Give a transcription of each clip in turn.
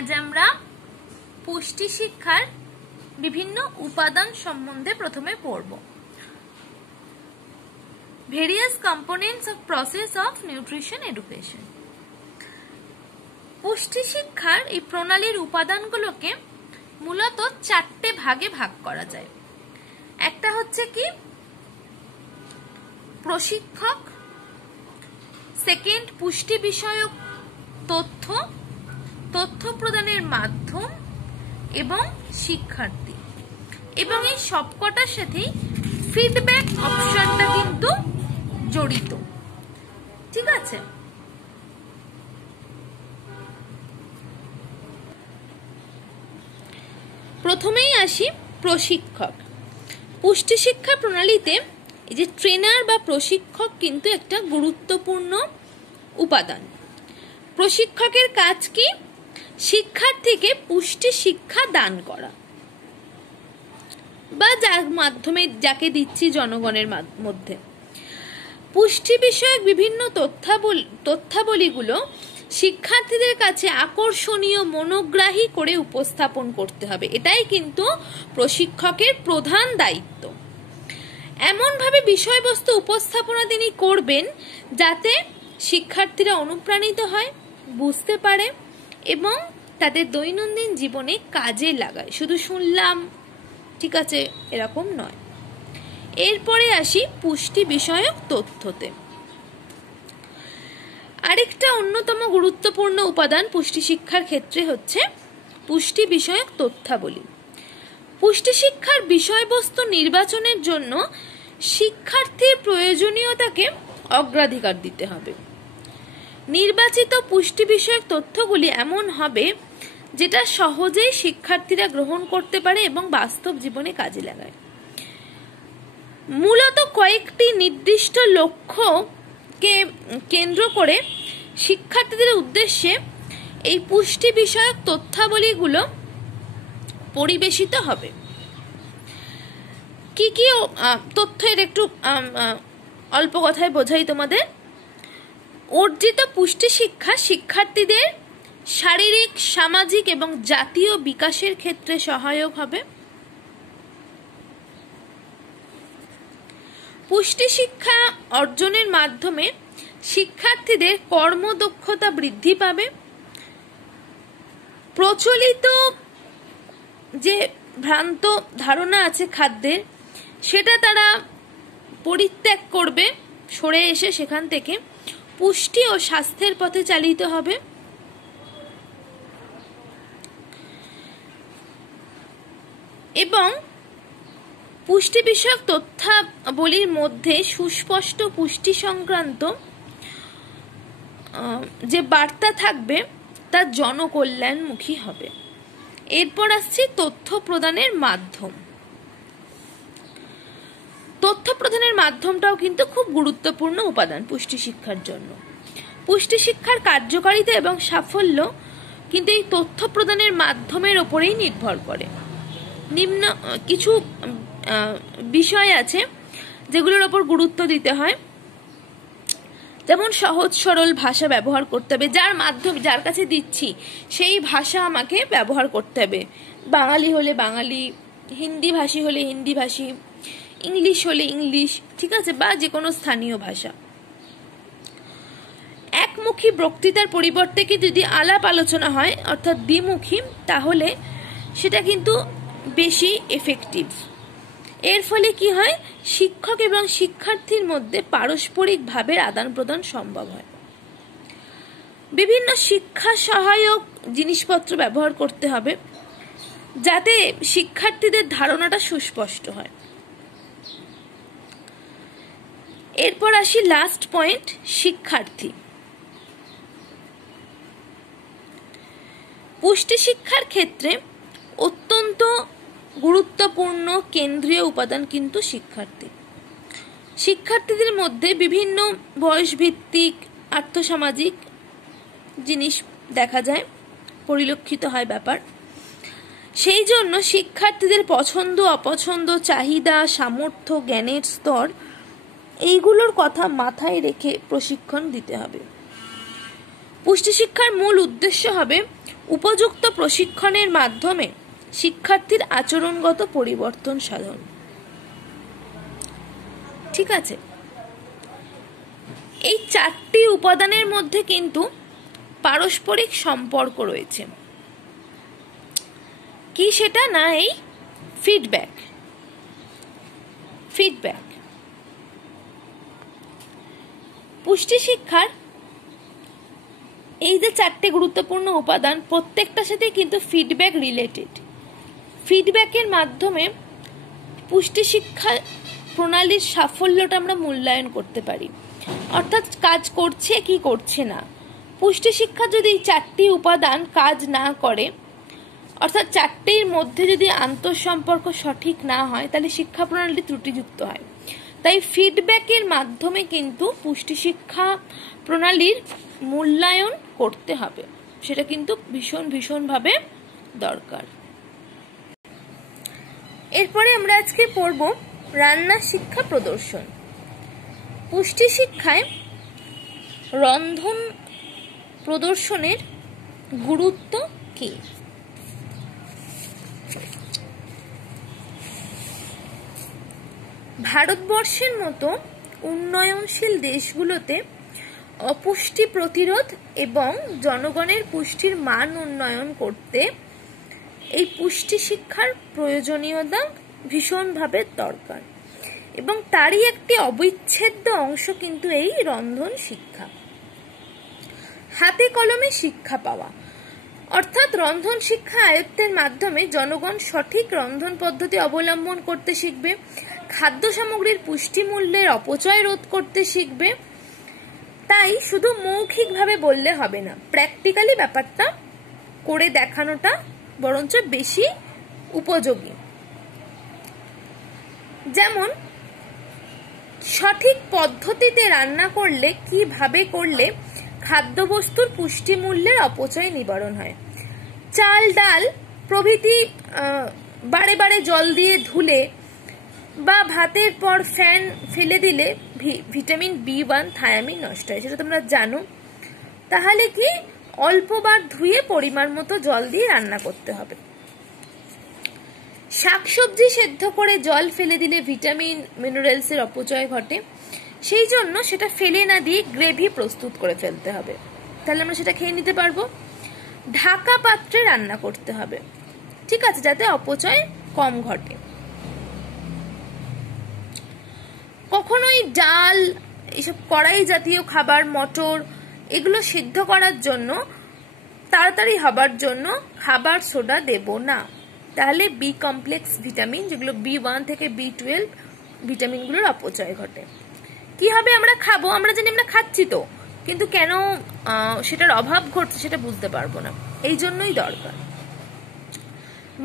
আজ আমরা পুষ্টি শিক্ষার বিভিন্ন উপাদান সম্বন্ধে প্রথমে পড়ব। Various components of process of nutrition education. পুষ্টি শিক্ষার এই প্রণালীর উপাদানগুলোকে মূলত চারটে ভাগে ভাগ করা যায়। একটা হচ্ছে কি প্রশিক্ষক, সেকেন্ড পুষ্টি বিষয়ক তথ্য, তথ্য প্রদানের মাধ্যম এবং শিক্ষার্থী, এবং এই সবকটার সাথেই ফিডব্যাক অপশনটা কিন্তু জড়িত। ঠিক আছে, প্রথমেই আসি প্রশিক্ষক। পুষ্টি শিক্ষা প্রণালীতে এই যে ট্রেনার বা প্রশিক্ষক কিন্তু একটা গুরুত্বপূর্ণ উপাদান। প্রশিক্ষকের কাজ কি? শিক্ষার্থীকে পুষ্টি শিক্ষা দান করা, বা যার মাধ্যমে যাকে দিচ্ছি জনগণের মধ্যে পুষ্টি বিষয়ক বিভিন্ন তথ্যাবলীগুলো শিক্ষার্থীদের কাছে আকর্ষণীয়, মনোগ্রাহী করে উপস্থাপন করতে হবে। এটাই কিন্তু প্রশিক্ষকের প্রধান দায়িত্ব। এমনভাবে বিষয়বস্তু উপস্থাপনা তিনি করবেন যাতে শিক্ষার্থীরা অনুপ্রাণিত হয়, বুঝতে পারে এবং তাদের দৈনন্দিন জীবনে কাজে লাগায়। শুধু শুনলাম ঠিক আছে এরকম নয়। এরপরে আসি পুষ্টি বিষয়ক তথ্যতে। আরেকটা অন্যতম গুরুত্বপূর্ণ উপাদান পুষ্টি শিক্ষার ক্ষেত্রে হচ্ছে পুষ্টি বিষয়ক তথ্যাবলী। পুষ্টি শিক্ষার বিষয়বস্তু নির্বাচনের জন্য শিক্ষার্থীর প্রয়োজনীয়তাকে অগ্রাধিকার দিতে হবে। নির্বাচিত পুষ্টি বিষয়ক তথ্যগুলি এমন হবে যেটা সহজেই শিক্ষার্থীরা গ্রহণ করতে পারে এবং বাস্তব জীবনে কাজে লাগায়। মূলত কয়েকটি নির্দিষ্ট লক্ষ্যকে কেন্দ্র করে শিক্ষার্থীদের উদ্দেশ্যে এই পুষ্টি বিষয়ক তথ্যাবলীগুলো পরিবেশিত হবে। কি কি তথ্য, এর একটু অল্প কথায় বোঝাই তোমাদের। অর্জিত পুষ্টি শিক্ষা শিক্ষার্থীদের শারীরিক, সামাজিক এবং জাতীয় বিকাশের ক্ষেত্রে সহায়ক হবে। পুষ্টি শিক্ষা অর্জনের মাধ্যমে শিক্ষার্থীদের কর্মদক্ষতা বৃদ্ধি পাবে। প্রচলিত যে ভ্রান্ত ধারণা আছে খাদ্যের, সেটা তারা পরিত্যাগ করবে, সরে এসে সেখান থেকে পুষ্টি ও স্বাস্থ্যের পথে চালিত হবে। এবং পুষ্টি বিষয়ক তথ্যাবলীর মধ্যে সুস্পষ্ট পুষ্টি সংক্রান্ত যে বার্তা থাকবে তা জনকল্যাণমুখী হবে। এরপর আসছে তথ্য প্রদানের মাধ্যম। তথ্য প্রদানের মাধ্যমটাও কিন্তু খুব গুরুত্বপূর্ণ উপাদান পুষ্টি শিক্ষার জন্য। পুষ্টি শিক্ষার কার্যকারিতা এবং সাফল্য কিন্তু এই তথ্য প্রদানের মাধ্যমের ওপরেই নির্ভর করে। নিম্ন কিছু বিষয় আছে যেগুলোর ওপর গুরুত্ব দিতে হয়। যেমন সহজ সরল ভাষা ব্যবহার করতে হবে, যার মাধ্যমে যার কাছে দিচ্ছি সেই ভাষা আমাকে ব্যবহার করতে হবে। বাঙালি হলে বাঙালি, হিন্দি ভাষী হলে হিন্দি ভাষী, ইংলিশ হলে ইংলিশ, ঠিক আছে, বা যে কোনো স্থানীয় ভাষা। একমুখী বক্তৃতার পরিবর্তে কি যদি আলাপ আলোচনা হয় অর্থাৎ দ্বিমুখী, তাহলে সেটা কিন্তু বেশি এফেক্টিভ। এর ফলে কি হয়, শিক্ষক এবং শিক্ষার্থীর মধ্যে পারস্পরিক ভাবের আদান প্রদান সম্ভব হয়। বিভিন্ন শিক্ষা সহায়ক জিনিসপত্র ব্যবহার করতে হবে যাতে শিক্ষার্থীদের ধারণাটা সুস্পষ্ট হয়। এরপর আসি লাস্ট পয়েন্ট, শিক্ষার্থী। পুষ্টি শিক্ষার ক্ষেত্রে অত্যন্ত গুরুত্বপূর্ণ কেন্দ্রীয় উপাদান কিন্তু শিক্ষার্থী। শিক্ষার্থীদের মধ্যে বিভিন্ন বয়সভিত্তিক আর্থসামাজিক জিনিস দেখা যায়, পরিলক্ষিত হয় ব্যাপার। সেই জন্য শিক্ষার্থীদের পছন্দ, অপছন্দ, চাহিদা, সামর্থ্য, জ্ঞানের স্তর, এইগুলোর কথা মাথায় রেখে প্রশিক্ষণ দিতে হবে। পুষ্টি শিক্ষার মূল উদ্দেশ্য হবে উপযুক্ত প্রশিক্ষণের মাধ্যমে শিক্ষার্থীর আচরণগত পরিবর্তন সাধন। ঠিক আছে, এই 4টি উপাদানের মধ্যে কিন্তু পারস্পরিক সম্পর্ক রয়েছে। কি সেটা না, এই ফিডব্যাক। পুষ্টি শিক্ষার এই যে 4টে গুরুত্বপূর্ণ উপাদান, প্রত্যেকটার সাথে কিন্তু ফিডব্যাক রিলেটেড। ফিডব্যাকের মাধ্যমে পুষ্টি শিক্ষা প্রণালীর সাফল্যটা আমরা মূল্যায়ন করতে পারি, অর্থাৎ কাজ করছে কি করছে না। পুষ্টি শিক্ষা যদি এই 4টি উপাদান কাজ না করে, অর্থাৎ 4টির মধ্যে যদি আন্তঃসম্পর্ক সঠিক না হয়, তাহলে শিক্ষা প্রণালী ত্রুটিযুক্ত হয়। তাই ফিডব্যাকের মাধ্যমে কিন্তু পুষ্টি শিক্ষা প্রণালীর মূল্যায়ন করতে হবে, সেটা কিন্তু ভীষণভাবে দরকার। এরপরে আমরা আজকে পড়ব রান্না শিক্ষা প্রদর্শন। পুষ্টি শিক্ষায় রন্ধন প্রদর্শনের গুরুত্ব কি? ভারতবর্ষের মতো উন্নয়নশীল দেশগুলোতে অপুষ্টি প্রতিরোধ এবং জনগণের পুষ্টির মান উন্নয়ন করতে এই পুষ্টি শিক্ষার প্রয়োজনীয়তা ভীষণভাবে দরকার, এবং তারই একটি অবিচ্ছেদ্য অংশ কিন্তু এই রন্ধন শিক্ষা। হাতে কলমে শিক্ষা পাওয়া, অর্থাৎ রন্ধন শিক্ষা আয়ত্তের মাধ্যমে জনগণ সঠিক রন্ধন পদ্ধতি অবলম্বন করতে শিখবে, খাদ্য সামগ্রীর পুষ্টি মূল্যের অপচয় রোধ করতে শিখবে। তাই শুধু মৌখিকভাবে বললে হবে না, প্র্যাকটিক্যালি ব্যাপারটা করে দেখানোটা বরঞ্চ বেশি উপযোগী। যেমন সঠিক পদ্ধতিতে রান্না করলে, কিভাবে করলে খাদ্যবস্তুর পুষ্টি মূল্যের অপচয় নিবারণ হয়। চাল, ডাল প্রভৃতি বারে বারে জল দিয়ে ধুলে বা ভাতের পর ফ্যান ফেলে দিলে ভিটামিন B1 থায়ামিন নষ্ট হয়, সেটা তোমরা জানো। তাহলে কি অল্পবার ধুয়ে পরিমাণ মতো জল দিয়ে রান্না করতে হবে। শাকসবজি সেদ্ধ করে জল ফেলে দিলে ভিটামিন মিনারেলসের অপচয় ঘটে, সেই জন্য সেটা ফেলে না দিয়ে গ্রেভি প্রস্তুত করে ফেলতে হবে, তাহলে আমরা সেটা খেয়ে নিতে পারবো। ঢাকা পাত্রে রান্না করতে হবে, ঠিক আছে, যাতে অপচয় কম ঘটে। কখনোই ডাল, এইসব কড়াই জাতীয় খাবার, মটর, এগুলো সিদ্ধ করার জন্য, তাড়াতাড়ি হবার জন্য খাবার সোডা দেব না, তাহলে বি কমপ্লেক্স ভিটামিন, যেগুলো B1 থেকে B12 ভিটামিনগুলোর অপচয় ঘটে। কি হবে, আমরা খাবো, আমরা জানি আমরা খাচ্ছি তো, কিন্তু কেন সেটার অভাব ঘটছে সেটা বুঝতে পারবো না, এই জন্যই দরকার।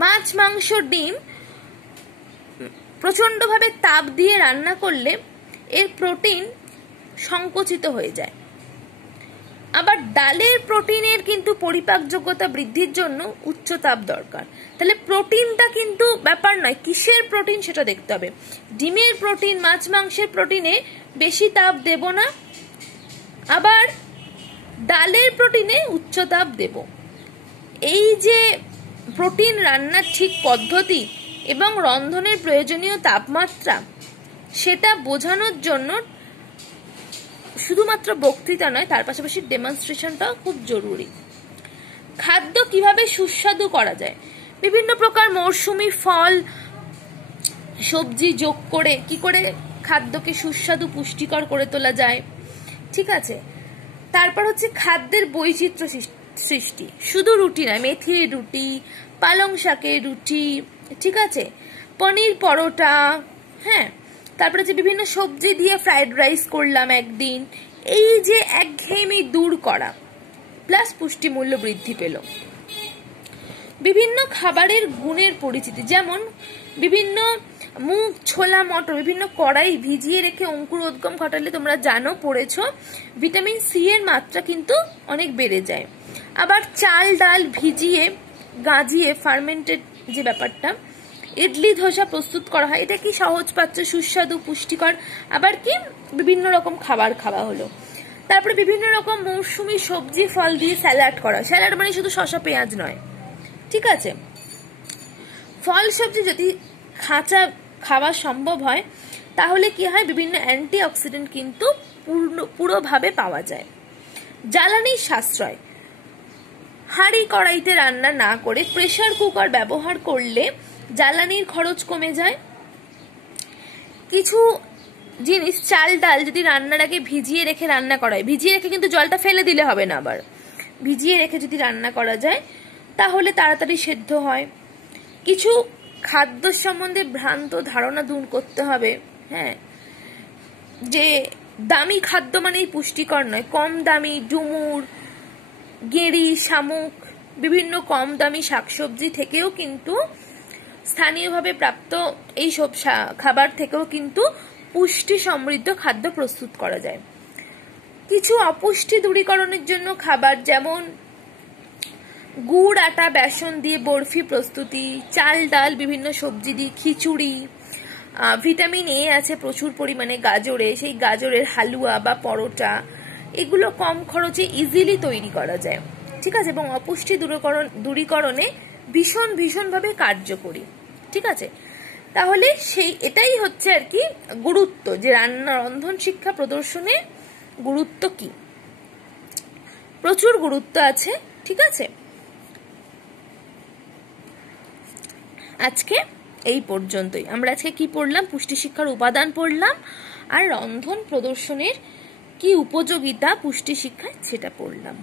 মাছ, মাংস, ডিম প্রচন্ডভাবে তাপ দিয়ে রান্না করলে এর প্রোটিন সংকুচিত হয়ে যায়। আবার ডালের প্রোটিনের কিন্তু পরিপাকযোগ্যতা বৃদ্ধির জন্য উচ্চ তাপ দরকার। তাহলে প্রোটিনটা কিন্তু ব্যাপার নয়, কিসের প্রোটিন সেটা দেখতে হবে। ডিমের প্রোটিন, মাছ মাংসের প্রোটিনে বেশি তাপ দেব না, আবার ডালের প্রোটিনে উচ্চ তাপ দেব। এই যে প্রোটিন রান্নার ঠিক পদ্ধতি এবং রন্ধনের প্রয়োজনীয় তাপমাত্রা, সেটা বোঝানোর জন্য শুধুমাত্র বক্তৃতা নয়, তার পাশাপাশি ডেমনস্ট্রেশনটাও খুব জরুরি। খাদ্য কিভাবে সুস্বাদু করা যায়, বিভিন্ন প্রকার মৌসুমী ফল, সবজি যোগ করে কি করে খাদ্যকে সুস্বাদু পুষ্টিকর করে তোলা যায়, ঠিক আছে। তারপর হচ্ছে খাদ্যের বৈচিত্র্য সৃষ্টি, শুধু রুটি নয়, মেথির রুটি, পালং শাকের রুটি, ঠিক আছে, পনির পরোটা, হ্যাঁ, তারপরে যে বিভিন্ন সবজি দিয়ে ফ্রাইড রাইস করলাম একদিন, এই যে একঘেয়েমি দূর করা, প্লাস পুষ্টিমূল্য বৃদ্ধি পেল। বিভিন্ন খাবারের গুণের পরিচিতি, যেমন বিভিন্ন মুগ, ছোলা, মটর বিভিন্ন কড়াই ভিজিয়ে রেখে অঙ্কুরোদ্গম ঘটালে তোমরা জানো, পড়েছো, ভিটামিন সি এর মাত্রা কিন্তু অনেক বেড়ে যায়। আবার চাল, ডাল ভিজিয়ে গাজিয়ে ফার্মেন্টেড যে ব্যাপারটা, ইডলি ধোসা প্রস্তুত করা হয়, এটা কি সহজপাচ্য, সুস্বাদু, পুষ্টিকর, আবার কি বিভিন্ন রকম খাবার খাওয়া হলো। তারপরে বিভিন্ন রকম মৌসুমী সবজি ফল দিয়ে স্যালাড করা। স্যালাড মানে শুধু শসা পেঁয়াজ নয়, ঠিক আছে। ফল সবজি যদি খাওয়া সম্ভব হয় তাহলে কি হয়, বিভিন্ন অ্যান্টি অক্সিডেন্ট কিন্তু পুরোভাবে পাওয়া যায়। জ্বালানির সাশ্রয়, হাঁড়ি কড়াইতে রান্না না করে প্রেসার কুকার ব্যবহার করলে জ্বালানির খরচ কমে যায়। কিছু জিনিস, চাল ডাল যদি রান্নার আগে ভিজিয়ে রেখে রান্না করা হয়, ভিজিয়ে রেখে কিন্তু জলটা ফেলে দিলে হবে না, আবার ভিজিয়ে রেখে যদি রান্না করা যায় তাহলে তাড়াতাড়ি সেদ্ধ হয়। কিছু খাদ্য সম্বন্ধে ভ্রান্ত ধারণা দূর করতে হবে, হ্যাঁ, যে দামি খাদ্য মানেই পুষ্টিকর নয়। কম দামি ডুমুর, গেঁড়ি, শামুক, বিভিন্ন কম দামি শাকসবজি থেকেও কিন্তু, স্থানীয়ভাবে প্রাপ্ত এইসব খাবার থেকেও কিন্তু পুষ্টি সমৃদ্ধ খাদ্য প্রস্তুত করা যায়। কিছু অপুষ্টি দূরীকরণের জন্য খাবার, যেমন গুড়, আটা, বেসন দিয়ে বরফি প্রস্তুতি, চাল ডাল, বিভিন্ন সবজি দিয়ে খিচুড়ি, ভিটামিন এ আছে প্রচুর পরিমাণে গাজরে, সেই গাজরের হালুয়া বা পরোটা, এগুলো কম খরচে ইজিলি তৈরি করা যায়, ঠিক আছে, এবং অপুষ্টি দূরীকরণে ভীষণভাবে কার্যকরী, ঠিক আছে। তাহলে এটাই হচ্ছে আর কি গুরুত্ব, যে রন্ধন শিক্ষা প্রদর্শনের গুরুত্ব কি। প্রচুর গুরুত্ব আছে, ঠিক আছে। আজকে এই পর্যন্তই। আমরা আজকে কি পড়লাম, পুষ্টি শিক্ষার উপাদান পড়লাম, আর রন্ধন প্রদর্শনের কি উপযোগিতা পুষ্টি শিক্ষায় সেটা পড়লাম।